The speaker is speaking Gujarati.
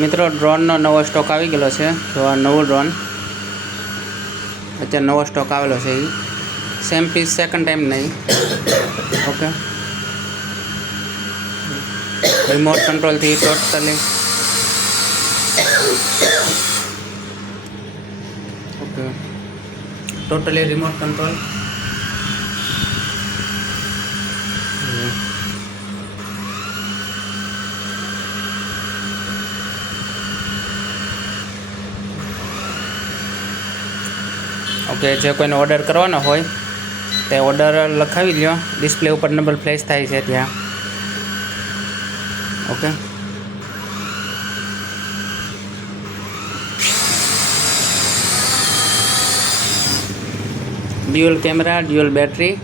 મિત્રો ડ્રોનનો નવો સ્ટોક આવી ગયેલો છે. તો આ નવું ડ્રોન અત્યારે નવો સ્ટોક આવેલો છે. એ સેમ પીસ સેકન્ડ ટાઈમ નહીં. ઓકે, રિમોટ કંટ્રોલથી ટોટલી રિમોટ કંટ્રોલ. ઓકે, જે કોઈને ઓર્ડર કરવાનો હોય તે ઓર્ડર લખાવી લ્યો. ડિસ્પ્લે ઉપર નંબર ફ્લેશ થાય છે ત્યાં. Okay, dual camera, dual battery.